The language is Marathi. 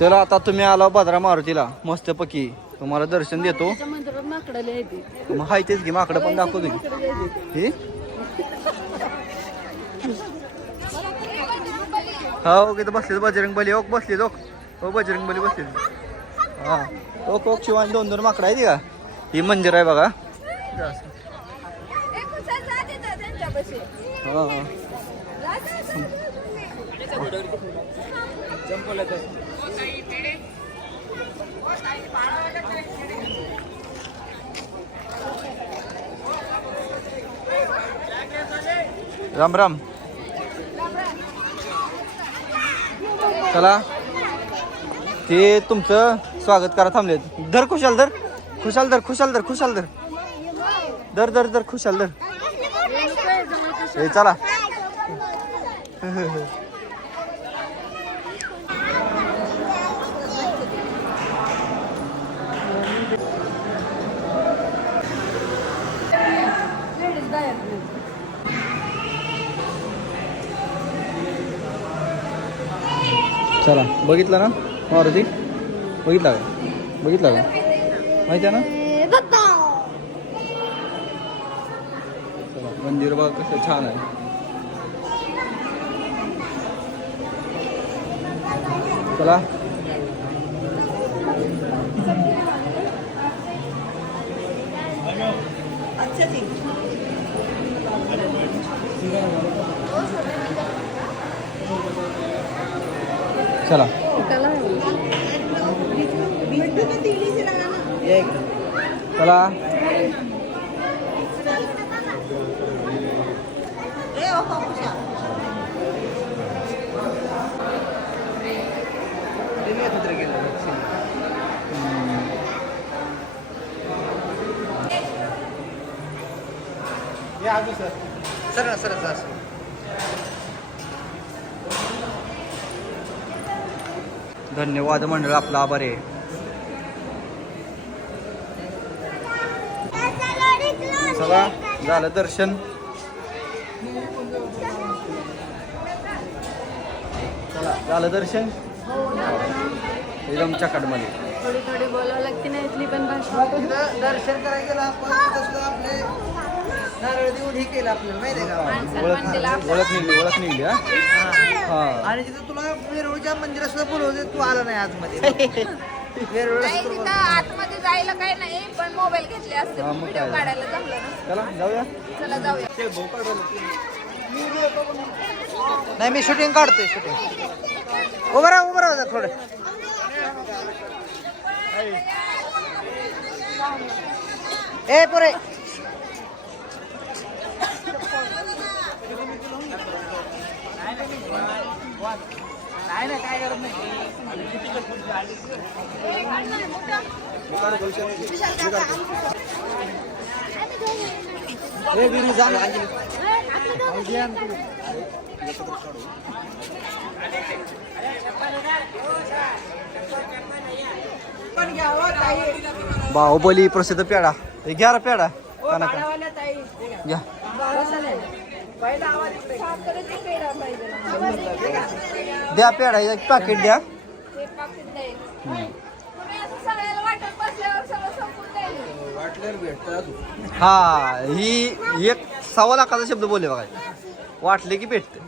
चला आता तुम्ही आला भद्रा मारुतीला. मस्त पकी तुम्हाला दर्शन देतो. त्याच्या मंदिरात माकडं लिहायची मग हाय तेच की माकडं पण दाखवतो की. हे? हो किती बसले बजरंग बली. ओक बसले लोक हो बजरंग बली बसले हा. ओक ओक शिवानी दोन दोन माकडं आहे का? ही मंदिर आहे बघा. हा. राम राम. चला. ते तुमचं स्वागत करा थांबले धर खुशाल धर. खुशाल धर खुशाल धर खुशाल धर. धर धर धर खुशाल धर. हे चला. चला बघितलं ना? मारुती? बघितला का? बघितला का? माहिती आहे ना? चला मंदिर बघा कसं छान आहे. चला. चला. चला. सर ना सर सर. धन्यवाद मंडळ आपला आभार आहे. चला झालं दर्शन. चला झालं दर्शन? एकदम चकाटमध्ये. थोडी थोडी बोलावं लागते ना इथली पण भाषा. दर्शन करायला नारळ देऊन हे केलं आपल्याला माहिती आहे का? माणसाला ओळख म्हणतेला ओळख निघली ओळख निघली हा? हा. आणि तिथं तुला वेरूळच्या मंदिरात सुद्धा बोलवते तू आला नाही आतमध्ये. वेरूळ नाही तिथं आतमध्ये जायला काही नाही पण मोबाईल घेतले असते हा, मग व्हिडिओ काय? काढायला जमलं ना चला जाऊया. चला जाऊया. नाही मी शूटिंग काढतोय शूटिंग उभं राहा उभं राहा जरा थोडं. ए पुरे. बाहुबली प्रसिद्ध पेढा. हे घ्या पेढा. घ्या. द्या पेढा एक पाकिट द्या. हा ही एक सव्वा लाखाचा शब्द बोलले बघा. वाटले की भेटते.